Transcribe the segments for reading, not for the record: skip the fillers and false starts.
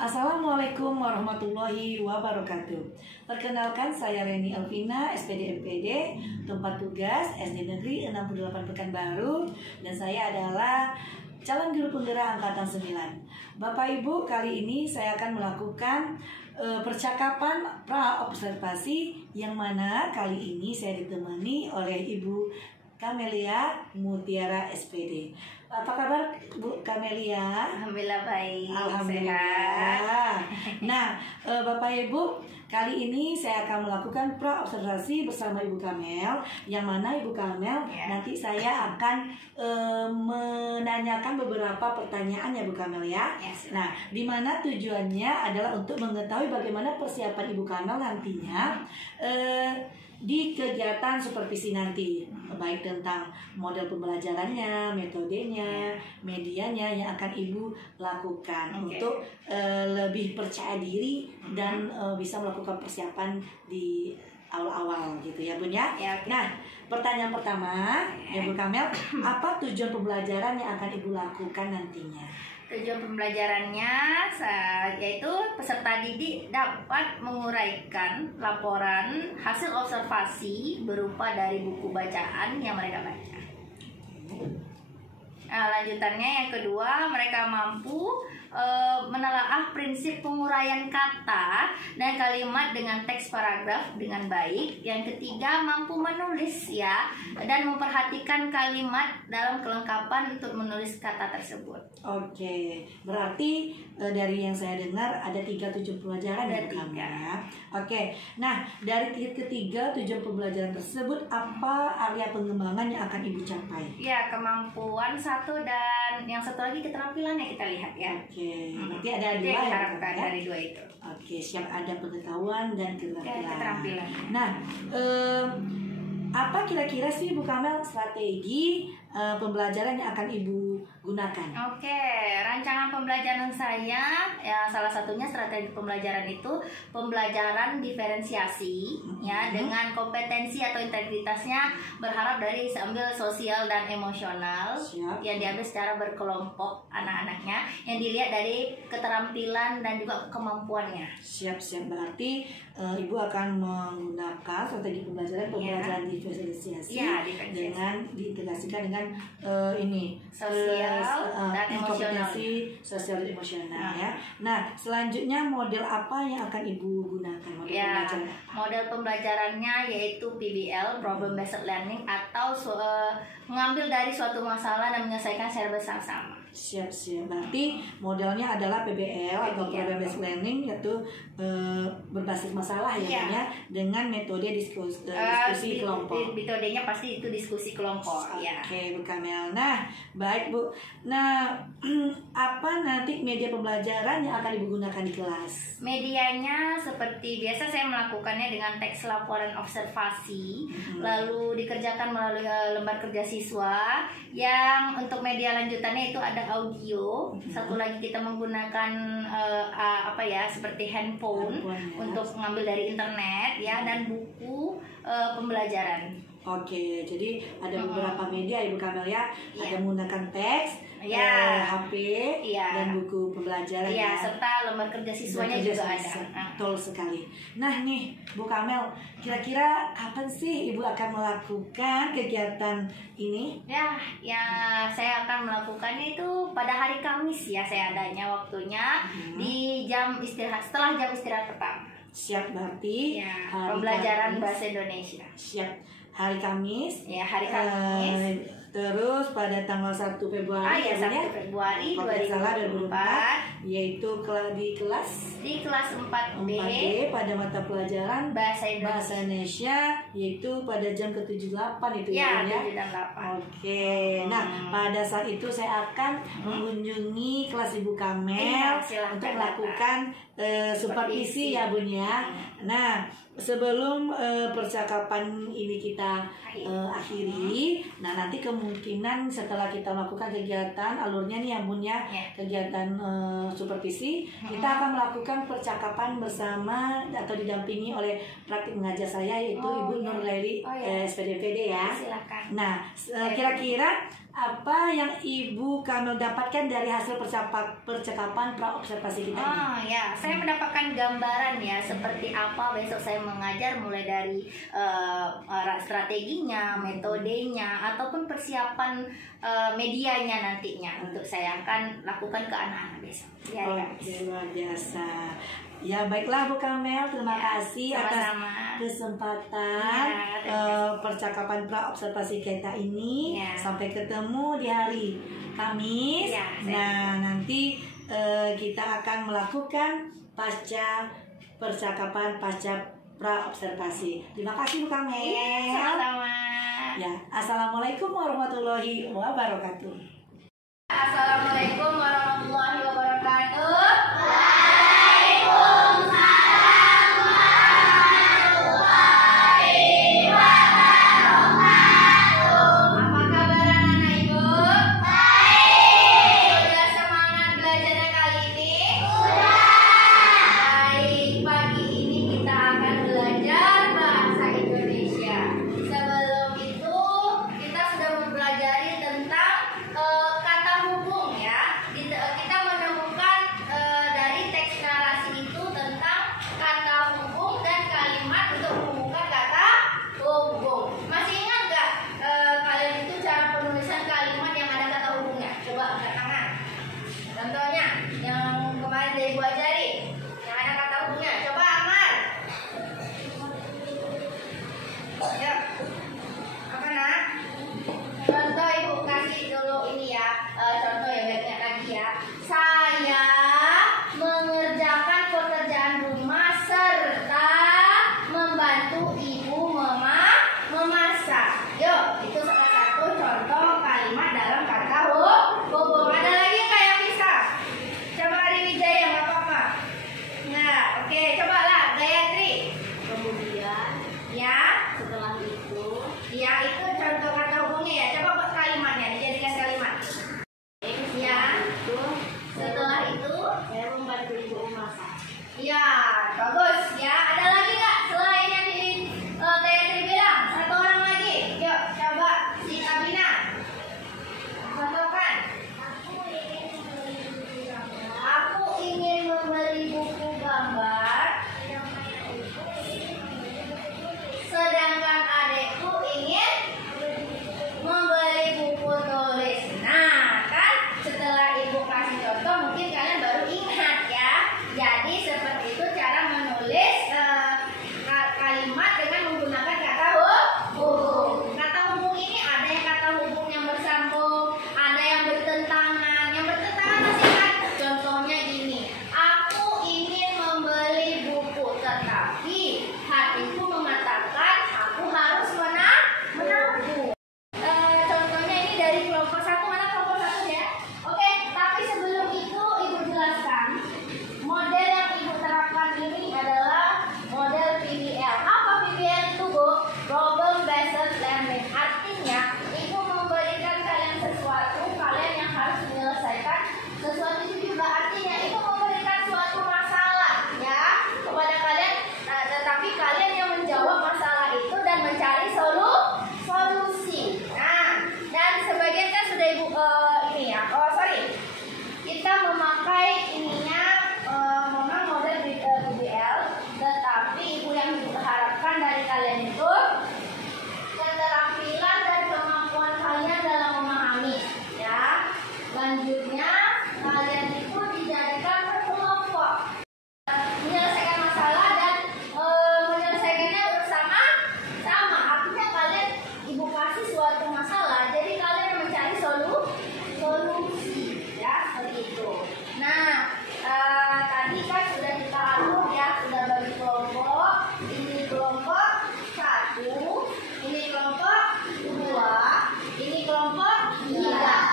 Assalamualaikum warahmatullahi wabarakatuh. Perkenalkan, saya Reni Elvina, SPD MPD, tempat tugas SD Negeri 68 Pekanbaru, dan saya adalah calon guru penggerak angkatan 9. Bapak Ibu, kali ini saya akan melakukan percakapan pra-observasi, yang mana kali ini saya ditemani oleh Ibu Kamelia Mutiara SPD. Apa kabar Bu Kamelia? Alhamdulillah baik. Alhamdulillah. Sehat. Nah, Bapak Ibu, kali ini saya akan melakukan pra-observasi bersama Ibu Kamel, yang mana Ibu Kamel nanti saya akan menanyakan beberapa pertanyaan ya Bu Kamel ya. Nah, di mana tujuannya adalah untuk mengetahui bagaimana persiapan Ibu Kamel nantinya di kegiatan supervisi nanti, baik tentang model pembelajarannya, metodenya, medianya yang akan Ibu lakukan untuk lebih percaya diri dan bisa melakukan persiapan di awal-awal gitu ya Bun ya. Nah, pertanyaan pertama ya Bu Kamel, apa tujuan pembelajaran yang akan Ibu lakukan nantinya? Tujuan pembelajarannya yaitu peserta didik dapat menguraikan laporan hasil observasi berupa dari buku bacaan yang mereka baca. Nah, lanjutannya yang kedua, mereka mampu menelaah prinsip penguraian kata dan kalimat dengan teks paragraf dengan baik. Yang ketiga, mampu menulis ya dan memperhatikan kalimat dalam kelengkapan untuk menulis kata tersebut. Oke, berarti dari yang saya dengar ada 3 tujuan pembelajaran ada 3. Oke, nah dari ketiga tujuan pembelajaran tersebut, apa area pengembangan yang akan Ibu capai? Ya, kemampuan satu dan yang satu lagi keterampilan yang kita lihat ya. Oke, berarti ada 2 yang ya, diharapkan ya? dari 2 itu. Oke, siap, ada pengetahuan dan keterampilan. Nah, apa kira-kira sih Bu Kamel strategi pembelajaran yang akan Ibu gunakan? Oke, rancangan pembelajaran saya ya, salah satunya strategi pembelajaran itu pembelajaran diferensiasi ya, dengan kompetensi atau integritasnya berharap dari ambil sosial dan emosional. Siap. Yang diambil secara berkelompok anak-anaknya, yang dilihat dari keterampilan dan juga kemampuannya. Siap, berarti Ibu akan menggunakan strategi pembelajaran diferensiasi dengan diintegrasikan dengan sosial dan emosional, sosial dan emosional ya. Nah, selanjutnya model apa yang akan Ibu gunakan? Model pembelajarannya yaitu PBL, Problem Based Learning, atau mengambil dari suatu masalah dan menyelesaikan secara bersama-sama. Siap, berarti modelnya adalah PBL atau Problem Based Learning, yaitu berbasis masalah ya, dengan metode diskusi kelompok. Metodenya pasti itu diskusi kelompok. Oke, Bu Kamel. Nah, baik Bu. Nah, apa nanti media pembelajaran yang akan Ibu gunakan di kelas? Medianya seperti biasa saya melakukannya dengan teks laporan observasi, lalu dikerjakan melalui lembar kerja siswa. Yang untuk media lanjutannya itu ada audio. Satu lagi kita menggunakan seperti handphone untuk mengambil dari internet ya, dan buku pembelajaran. Oke, jadi ada beberapa media Ibu Kamel ya. Ada menggunakan teks, HP, dan buku pembelajaran ya, serta lembar kerja siswanya juga ada. Betul sekali. Nah nih Bu Kamel, kira-kira kapan sih Ibu akan melakukan kegiatan ini? Ya saya akan melakukannya itu pada hari Kamis ya, saya adanya waktunya di jam istirahat, setelah jam istirahat pertama. Siap, berarti pembelajaran bahasa Indonesia. Siap, hari Kamis. Ya, hari Kamis. Terus pada tanggal 1 Februari 1 Februari 2024, yaitu di kelas 4B pada mata pelajaran Bahasa Indonesia, yaitu pada jam ke-78 itu ya. 78. Oke. Nah, pada saat itu saya akan mengunjungi kelas Ibu Kamel untuk melakukan supervisi ya Bun ya. Nah, sebelum percakapan ini kita akhiri, nah nanti kemungkinan setelah kita melakukan kegiatan alurnya nih ya Bun ya, kegiatan supervisi, kita akan melakukan percakapan bersama atau didampingi oleh praktik mengajar saya, yaitu Ibu Nurlaili SPD ya. Silakan. Nah, kira-kira apa yang Ibu Kamel dapatkan dari hasil percakapan pra-observasi kita ini? Oh ya, saya mendapatkan gambaran ya seperti apa besok saya mengajar, mulai dari strateginya, metodenya, ataupun persiapan medianya nantinya untuk saya akan lakukan ke anak-anak besok. Ya, Oke, luar biasa. Ya baiklah Bu Kamel, terima kasih sama-sama atas kesempatan percakapan pra-observasi kita ini. Sampai ketemu di hari Kamis. Nah nanti kita akan melakukan pasca percakapan pasca pra-observasi. Terima kasih Bu Kamel. Sama-sama. Ya, assalamualaikum warahmatullahi wabarakatuh. Assalamualaikum warahmatullahi wabarakatuh.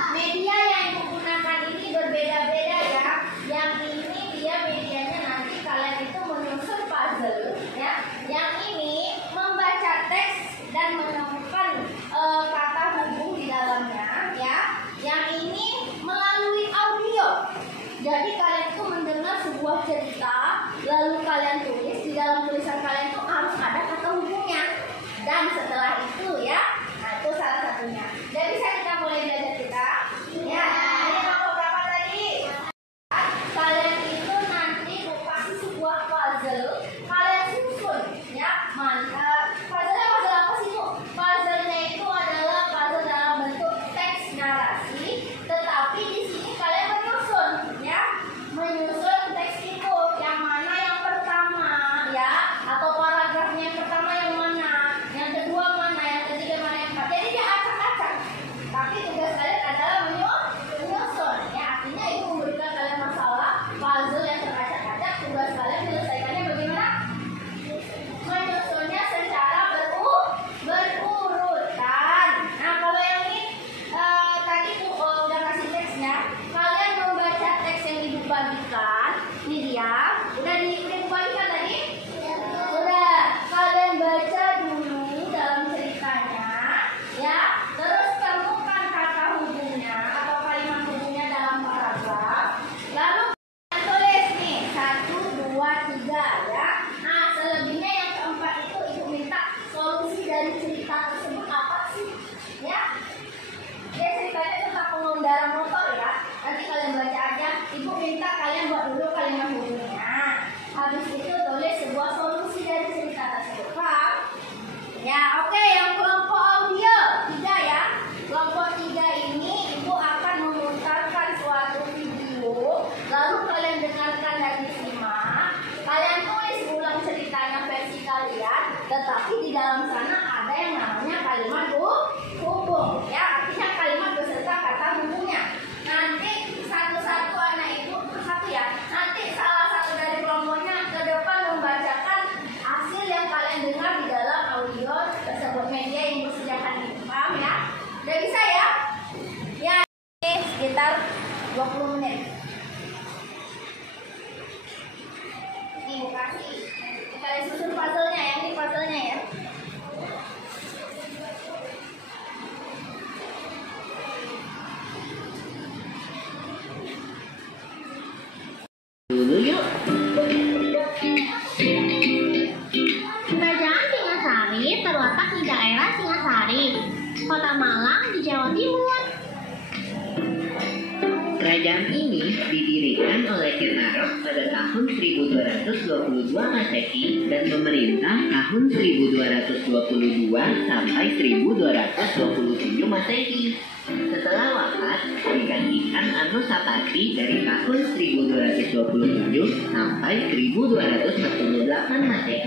Media yang digunakan Habis itu tulis sebuah solusi dari cerita tersebut. Paham? Ya, oke. Yang kelompok audio 3 ya. Kelompok 3 ini ibu akan memutarkan suatu video, lalu kalian dengarkan dan disimak. Kalian tulis ulang ceritanya versi kalian, tetapi di dalam sana ada yang namanya kalimat hubung. Ya, artinya kalimat beserta kata hubungnya. Nanti satu-satu anak itu satu ya. Nanti salah satu dari kelompoknya ke depan membacakan hasil yang kalian dengar di dalam audio tersebut, media yang disediakan itu. Paham ya? Udah bisa ya? Ya, sekitar 20 menit. Ini kasih. Kalian susun puzzle-nya ya, ini puzzle-nya ya. Dulu yuk. Kerajaan Singasari terletak di daerah Singasari, Kota Malang di Jawa Timur. Kerajaan ini didirikan oleh Kinarok pada tahun 1222 Masehi dan memerintah tahun 1222 sampai 1227 Masehi. Setelah wafat, digantikan Anusapati dari tahun 1227 sampai 1248 Masehi.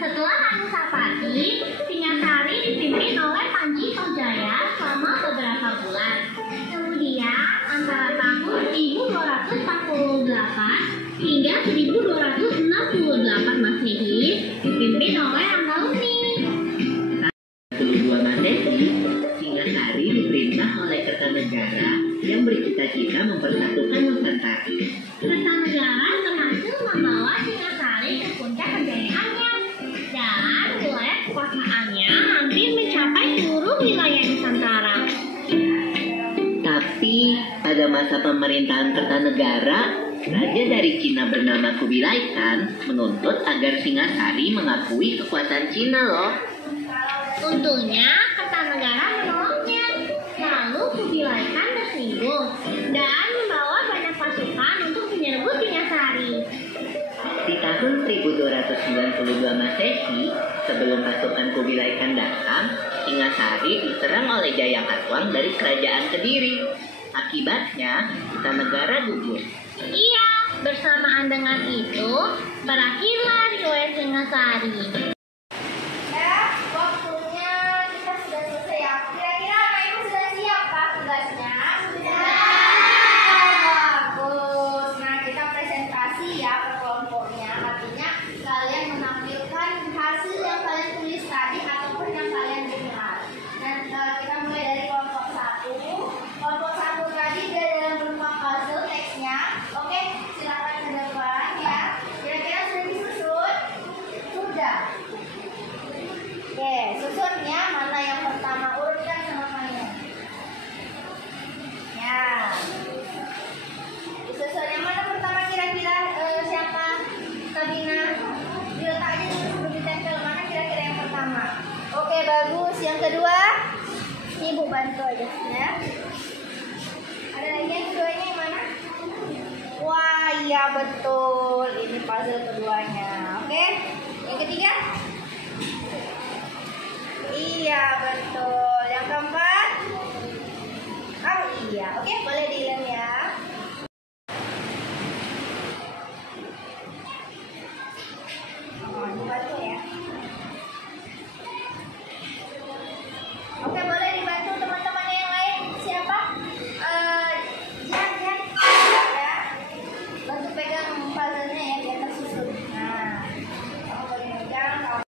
Setelah Anusapati, Singasari dipimpin oleh Panji Tojaya selama beberapa bulan. Kemudian antara tahun 1248 hingga 1268 Masehi dipimpin oleh Andalusi. 12 Masehi, Singasari diperintah oleh Kertanegara yang bercita-cita mempersatukan Nusantara. Kertanegara berhasil membawa Singasari ke puncak kejayaannya dan wilayah kekuasaannya hampir mencapai seluruh wilayah Nusantara. Tapi pada masa pemerintahan Kertanegara, raja dari Cina bernama Kubilai Khan menuntut agar Singasari mengakui kekuasaan Cina loh. Untungnya Kertanegara menolongnya. Lalu Kubilai Khan tersinggung dan membawa banyak pasukan untuk menyerbu Singasari. Di tahun 1292 Masehi, sebelum pasukan Kubilai Khan datang, Singasari diserang oleh Jayakatwang dari kerajaan Kediri. Akibatnya, Kertanegara gugur. Iya, bersamaan dengan itu berakhirlah riwayat Singasari. Ya, waktunya kita sudah selesai ya. Kira-kira anak ibu sudah siap kah tugasnya? Sudah. Bagus. Nah, kita presentasi ya ke kelompoknya. Artinya kalian menampilkan hasil yang kalian tulis tadi ataupun yang kalian dengar. Dan kita mulai dari kelompok 1. Kelompok 1 tadi dia dalam berupa puzzle teksnya. Oke, silakan ke depan ya. Kira-kira sudah disusun? Sudah. Oke, susunnya mana yang pertama, urutkan sama kalian. Ya. Disusun yang mana pertama kira-kira siapa? Sabina. Diletak aja dulu sebelum ditempel, mana kira-kira yang pertama. Oke, bagus. Yang kedua, ini Bu bantu aja ya. Ada lagi yang keduanya yang mana? Wah, iya betul. Ini puzzle keduanya. Oke. Yang ketiga? Iya betul. Yang keempat? Oh iya. Oke, boleh dilem ya. Oh, dibantu ya. Oke, boleh dibantu teman-teman yang lain. Siapa? Jan. Ya. Bantu pegang puzzle-nya ya biar tersusun. Nah, kamu boleh pegang.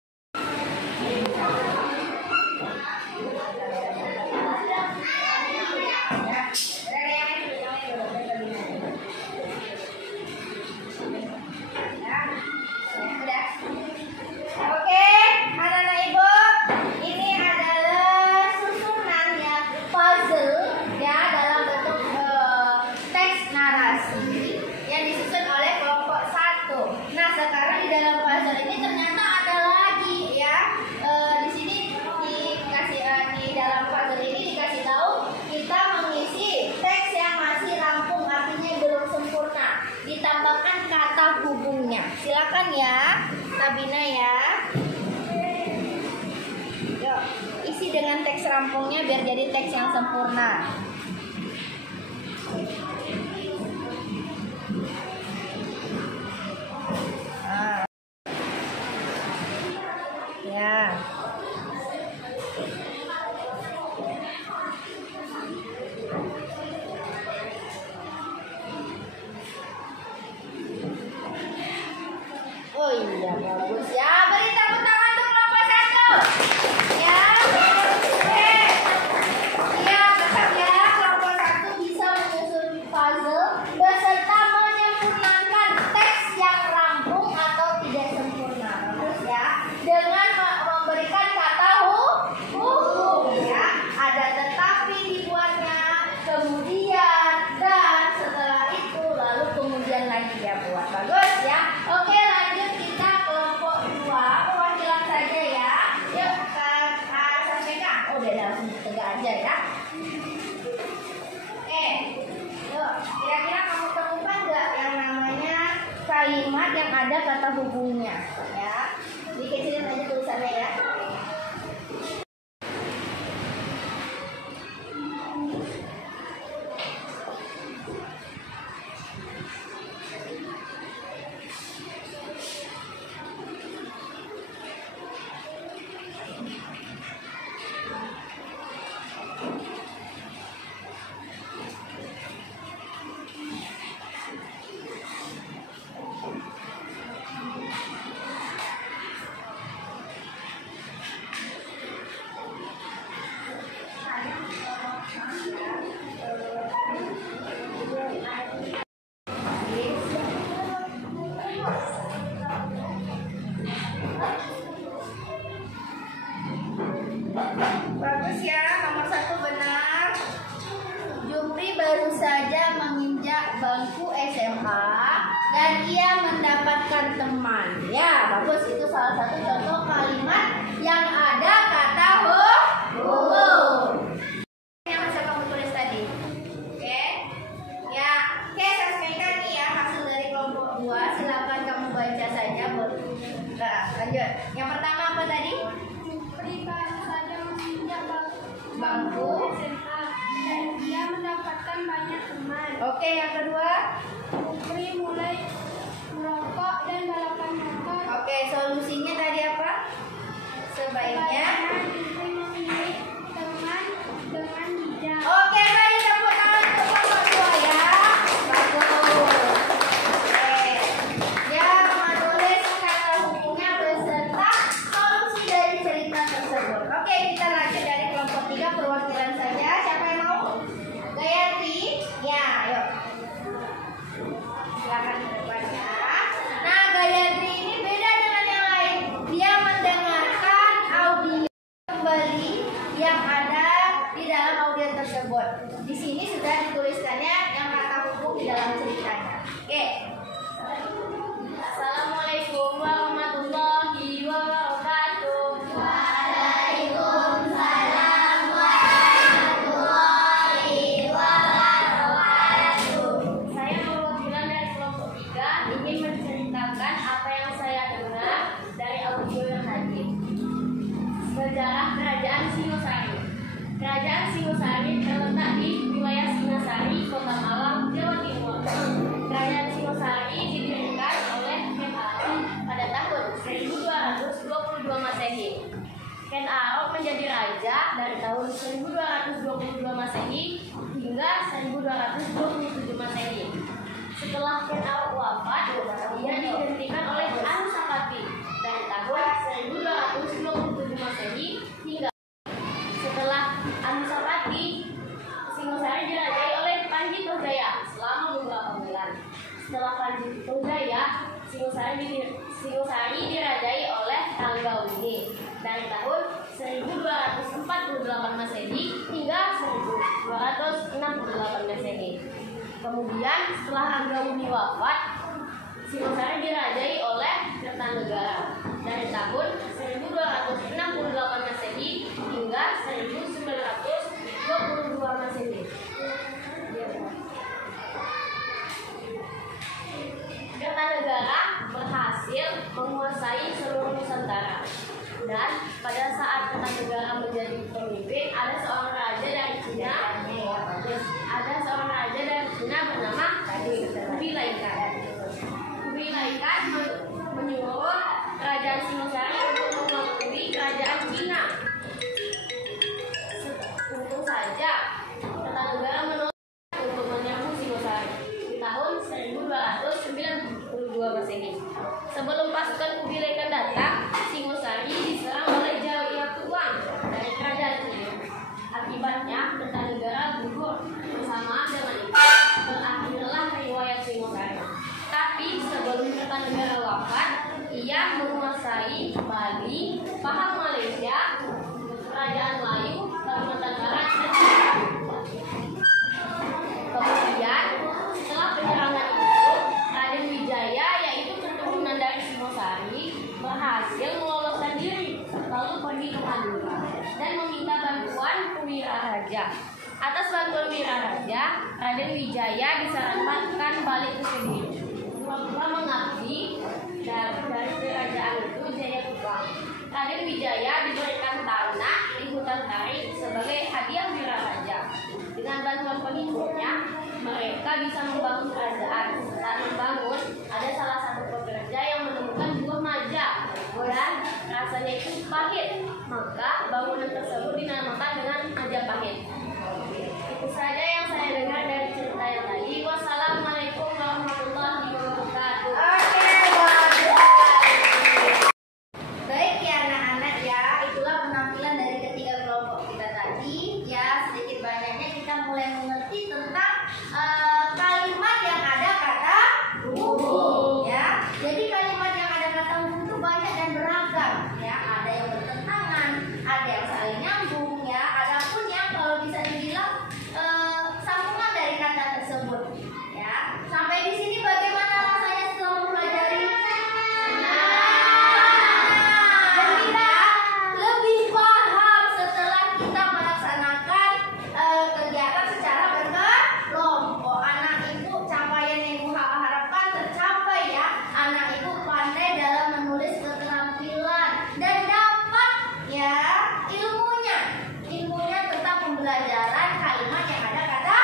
Oke, anak-anak ibu, ini adalah susunan ya puzzle ya dalam bentuk teks narasi yang disusun oleh kelompok 1. Nah, sekarang di dalam puzzle ini ternyata ada lagi ya. Di sini dikasih di dalam puzzle ini dikasih tahu kita mengisi teks yang masih rampung, artinya belum sempurna. Ditambahkan kata hubungnya. Silakan ya, Sabina ya. Yuk, isi dengan teks rampungnya biar jadi teks yang sempurna. Ya. Oh iya, bagus ya. Beri tepuk tangan untuk kelompok 1. Ya, iya, tetap ya. Kelompok 1 bisa menyusun puzzle beserta menyempurnakan teks yang rampung atau tidak sempurna. Bagus ya. Dengan memberikan kata hubung ya. Ada tetapi dibuatnya, kemudian, dan setelah itu lalu kemudian lagi dia buat. Bagus ya. Oke, lanjut kita kelompok 2, perwakilan saja ya. Yuk, sampaikan. Oh, udah langsung tegak aja ya. Oke, yuk. Kira-kira kamu temukan nggak yang namanya kalimat yang ada kata hubungnya? Ya, dikecilin aja tulisannya ya. Bagus ya, nomor 1 benar. Jupri baru saja menginjak bangku SMA dan ia mendapatkan teman. Ya, bagus, itu salah satu contoh kalimat yang ada kata hubung. Yang bisa kamu tulis tadi. Oke. Ya, oke, saya sampaikan nih ya hasil dari kelompok 2. Silakan kamu baca saja. Nah, lanjut. Yang pertama apa tadi? Bangku dan dia mendapatkan banyak teman. Oke, yang kedua. Jupri mulai merokok dan balapan motor. Oke, solusinya tadi apa? Sebaiknya Jupri memilih teman dengan bijak. Oke, baik, tepuk tangan untuk kelompok 2 ya. Bagus. Oke. Dia menulis kata hubungnya beserta solusi dari cerita tersebut. Oke, kita lanjut dari kelompok 3, perwakilan saja. Siapa yang mau? Gayatri? Ya, ayo. Silakan ke depan ya. Nah, Gayatri ini beda dengan yang lain. Dia mendengarkan audio kembali yang ada di dalam audio tersebut. Di sini sudah dituliskannya yang kata hubung di dalam ceritanya. Oke. Assalamualaikum warahmatullahi wabarakatuh. Waalaikumsalam warahmatullahi wabarakatuh. Saya perwakilan dari kelompok 3 ingin menceritakan apa yang saya dengar dari audio yang tadi. Sejarah Kerajaan Singosari. Kerajaan Singosari terletak di wilayah Singasari, Kota Malang, Jawa Timur. Kerajaan Singosari didirikan oleh Ken Arok pada tahun 1222 Masehi. Ken Arok menjadi raja dari tahun 1222 Masehi hingga 1227 Masehi. Setelah Ken Arok wafat, dia digantikan oleh Anusapati dari tahun 1227 Masehi hingga setelah Anusapati, Singosari dirajai oleh Panji Tojaya selama beberapa bulan. Setelah Panji Tojaya, Singosari dirajai oleh Tanggauni dari tahun 1248 Masehi hingga 1268 Masehi. Kemudian setelah Anggauni wafat, Singosari dirajai oleh Kertanegara dari tahun 1268 Masehi hingga 1922 Masehi. Kertanegara berhasil Dan pada saat Kertanegara menjadi pemimpin, ada seorang raja dari Cina. Ada seorang raja dari Cina bernama Kubilai Khan. Kubilai Khan menyuruh kerajaan Singosari untuk mengakui kerajaan Cina. Untung saja Kertanegara menolak untuk menyambung Singosari di tahun 1292 Masehi. Sebelum pasukan Kubilai Khan datang, Singosari diserang oleh Jawa Tuan dari kerajaan Cina. Akibatnya Kertanegara gugur. Bersamaan dengan itu berakhirlah riwayat Singosari. Tapi sebelum Kertanegara wafat, ia menguasai Bali, Pahang Malaysia, Kerajaan Melayu, Kalimantan Barat, dan Jepang. Kemudian setelah penyerangan itu, Raden Wijaya yaitu keturunan dari Singosari berhasil meloloskan diri, lalu pergi ke Madura dan meminta bantuan Wiraraja. Atas bantuan Wiraraja, Raden Wijaya disarankan balik ke Kediri. Pura-pura mengabdi dari kerajaan itu Jayapura. Raden Wijaya diberikan tanah di hutan tarik sebagai hadiah Wiraraja. Dengan bantuan pengikutnya, mereka bisa membangun kerajaan. Saat membangun, ada salah satu pekerja yang menemukan buah maja dan rasanya itu pahit. Maka bangunan tersebut dinamakan dengan Majapahit. Itu saja yang saya dengar dari cerita yang tadi. Wassalamualaikum warahmatullahi wabarakatuh. Baik ya anak-anak ya, itulah penampilan dari ketiga kelompok kita tadi. Ya, sedikit banyaknya kita mulai mengerti tentang kalimat yang ada kata hubung. Ya, jadi kalimat yang ada kata hubung itu banyak dan beragam. Ya, ada yang bertentangan, ada yang saling nyambung. Ya, ada pun yang kalau bisa dibilang sambungan dari kata tersebut. Ya, sampai di sini bagaimana rasanya setelah mempelajari? Lebih paham setelah kita melaksanakan kegiatan secara berkelompok. Anak ibu capaian yang ibu harapkan tercapai ya. Anak ibu pandai dalam menulis keterampilan dan dapat ya ilmunya tentang pembelajaran kalimat yang ada kata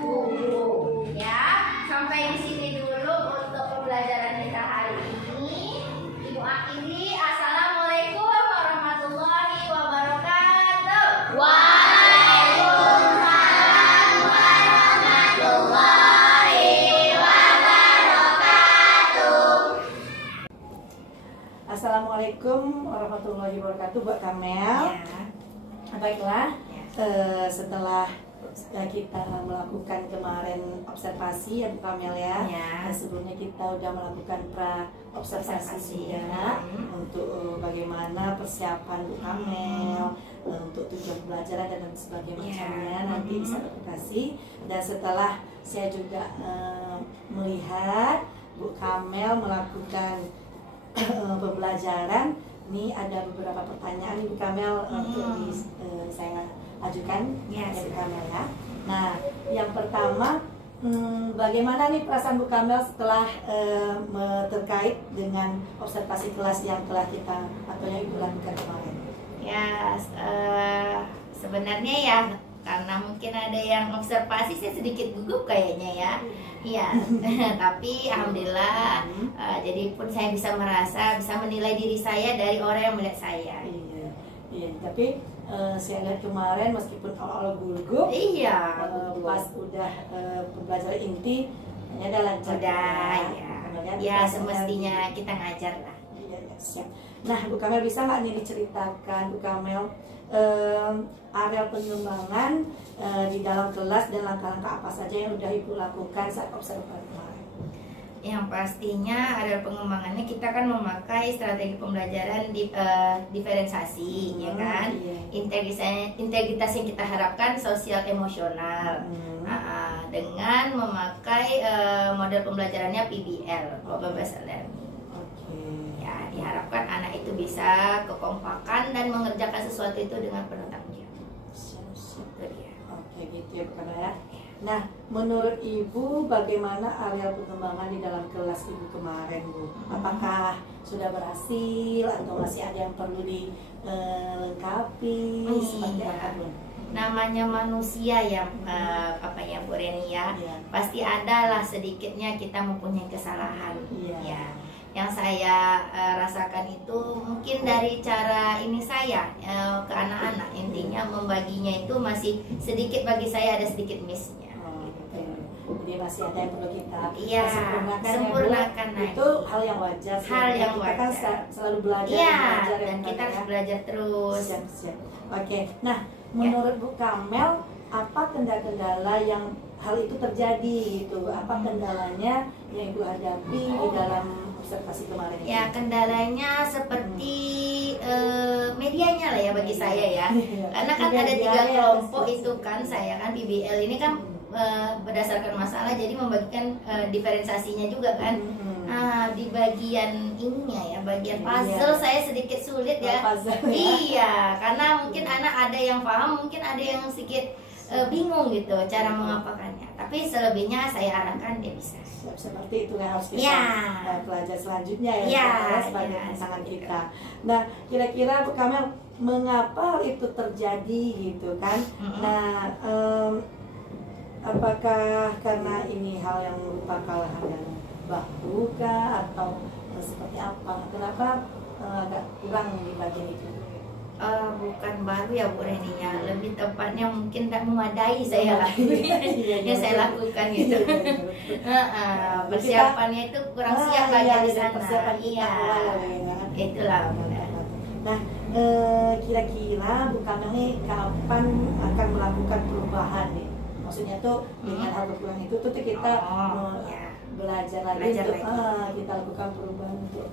hubung ya. Sampai di sini dulu untuk pembelajaran kita hari ini. Ibu akhiri, assalamualaikum warahmatullahi wabarakatuh. Waalaikumsalam warahmatullahi wabarakatuh. Assalamualaikum warahmatullahi wabarakatuh, Mbak Kamel. Baiklah, setelah kita melakukan kemarin observasi ya Bu Kamel ya. Sebelumnya kita udah melakukan pra observasi juga untuk bagaimana persiapan Bu Kamel untuk tujuan pembelajaran dan sebagainya macamnya nanti bisa edukasi. Dan setelah saya juga melihat Bu Kamel melakukan pembelajaran, ini ada beberapa pertanyaan Bu Kamel untuk saya ajukan ya Bu Kamel ya. Nah, yang pertama, bagaimana nih perasaan Bu Kamel setelah terkait dengan observasi kelas yang telah kita atau yang Ibu lakukan kemarin? Ya, sebenarnya ya karena mungkin ada yang observasi saya sedikit gugup kayaknya ya. Iya, tapi alhamdulillah jadi pun saya bisa menilai diri saya dari orang yang melihat saya. Iya, tapi saya lihat kemarin meskipun awal-awal gugup, pas udah pembelajaran inti ya udah lancar. Ya semestinya kita ngajar lah. Iya, siap. Nah, Bu Kamel bisa nggak nih diceritakan Bu Kamel area pengembangan di dalam kelas dan langkah-langkah apa saja yang udah Ibu lakukan saat observasi kemarin? Yang pastinya area pengembangannya kita kan memakai strategi pembelajaran diferensiasi, ya kan? Integritas yang kita harapkan sosial emosional dengan memakai model pembelajarannya PBL, Problem Based Learning. Ya, diharapkan anak itu bisa kekompakan dan mengerjakan sesuatu itu dengan penuh tanggung jawab. Oke, gitu ya Bu Kamel ya. Nah, menurut Ibu bagaimana area pengembangan di dalam kelas Ibu kemarin, Bu? Apakah sudah berhasil atau masih ada yang perlu dilengkapi? Seperti apa, Bu? Namanya manusia ya, apa ya Bu Reni ya, pasti ada lah sedikitnya kita mempunyai kesalahan. Ya, yang saya rasakan itu mungkin dari cara ini saya ke anak-anak, intinya membaginya itu masih sedikit, bagi saya ada sedikit missnya. Jadi masih ada yang perlu kita sempurnakan lagi. Itu hal yang wajar. Yang kita kan selalu belajar. Dan kita harus belajar terus. Siap. Oke. Nah, menurut Bu Kamel, apa kendala-kendala yang hal itu terjadi gitu? Apa kendalanya yang Ibu hadapi di dalam observasi kemarin ini? Ya, kendalanya seperti medianya lah ya bagi saya ya. Karena kan ada 3 kelompok itu kan, saya kan PBL ini kan berdasarkan masalah, jadi membagikan diferensiasinya juga kan. Nah, di bagian ininya ya, bagian puzzle saya sedikit sulit ya. Iya, karena mungkin anak ada yang paham, mungkin ada yang sedikit bingung gitu cara mengapakannya. Tapi selebihnya saya arahkan dia bisa. Seperti itu yang harus kita pelajari selanjutnya ya, sebagai pasangan kita. Nah, kira-kira Bu Kamel, mengapa itu terjadi gitu kan? Nah, apakah karena ini hal yang merupakan hal yang baku kah, atau seperti apa? Kenapa agak kurang di bagian itu? Bukan baru ya Bu Reni ya, lebih tepatnya mungkin tidak memadai saya lakukan yang saya lakukan gitu. Persiapannya itu kurang siap lagi di sana. Iya, itulah. Nah, kira-kira Bu Kamel nih kapan akan melakukan perubahan nih? Maksudnya tuh dengan hal berkurang itu tuh kita belajar lagi untuk kita lakukan perubahan untuk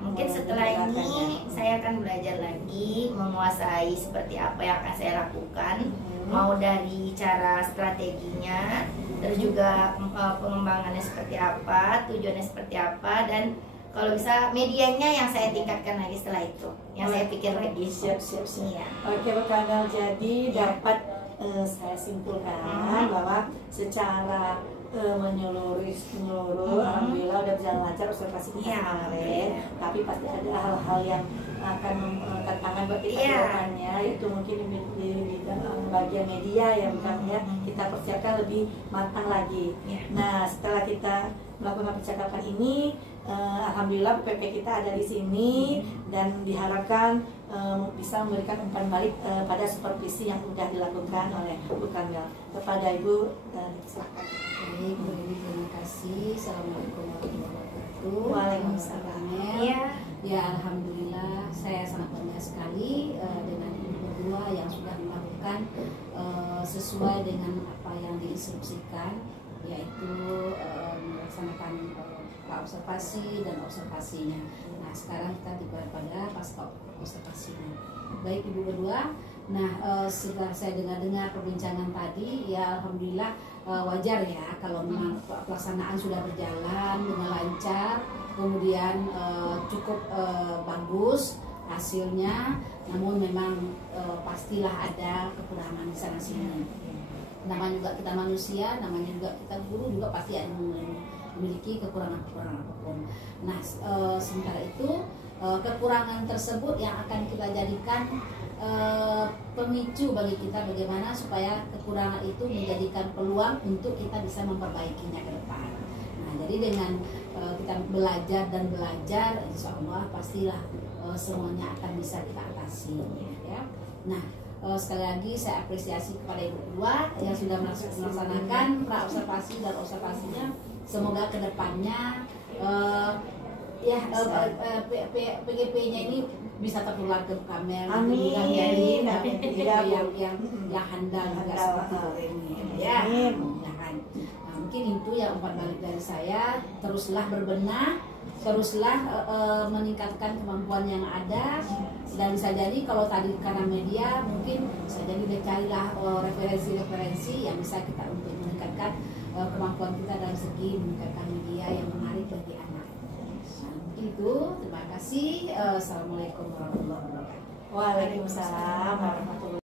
mungkin setelah ini saya akan belajar lagi menguasai seperti apa yang akan saya lakukan, mau dari cara strateginya, terus juga pengembangannya seperti apa, tujuannya seperti apa, dan kalau bisa medianya yang saya tingkatkan lagi setelah itu, yang saya pikir lagi. Siap. Oke, Bu Kamel, jadi dapat saya simpulkan bahwa secara menyeluruh alhamdulillah udah berjalan lancar observasi kita kemarin, tapi pasti ada hal-hal yang akan tantangan buat kita kedepannya, yaitu mungkin di dalam bagian media ya, bukan ya, kita persiapkan lebih matang lagi. Nah, setelah kita melakukan percakapan ini, alhamdulillah PPP kita ada di sini dan diharapkan bisa memberikan umpan balik pada supervisi yang sudah dilakukan oleh Bu Kamel. Kepada Ibu, silakan. Baik, Bu Reni, terima kasih. Assalamualaikum warahmatullahi wabarakatuh. Waalaikumsalam. Ya, alhamdulillah saya sangat bangga sekali dengan ibu berdua yang sudah melakukan sesuai dengan apa yang diinstruksikan, yaitu melaksanakan observasi dan observasinya. Nah, sekarang kita tiba pada pasca observasinya. Baik ibu berdua, nah setelah saya dengar perbincangan tadi, ya alhamdulillah wajar ya kalau memang pelaksanaan sudah berjalan dengan lancar, kemudian cukup bagus hasilnya, namun memang pastilah ada kekurangan di sana sini. Namanya juga kita manusia, namanya juga kita guru, juga pasti ada memiliki kekurangan-kekurangan apapun. Nah, sementara itu kekurangan tersebut yang akan kita jadikan pemicu bagi kita bagaimana supaya kekurangan itu menjadikan peluang untuk kita bisa memperbaikinya ke depan. Nah, jadi dengan kita belajar dan belajar, insya Allah pastilah semuanya akan bisa kita atasi. Ya. Nah, sekali lagi saya apresiasi kepada ibu berdua yang sudah melaksanakan pra-observasi dan observasinya. Semoga kedepannya PGP-nya ini bisa tertular ke Kamel. Amin. Yang handal juga seperti ini. Ya, mudah-mudahan. Nah, mungkin itu yang umpan balik dari saya. Teruslah berbenah, teruslah meningkatkan kemampuan yang ada, dan bisa jadi kalau tadi karena media mungkin bisa jadi carilah referensi-referensi yang bisa kita untuk meningkatkan kemampuan kita dalam segi meningkatkan media yang menarik bagi anak. Nah, itu terima kasih. Assalamualaikum warahmatullahi wabarakatuh. Waalaikumsalam warahmatullahi wabarakatuh.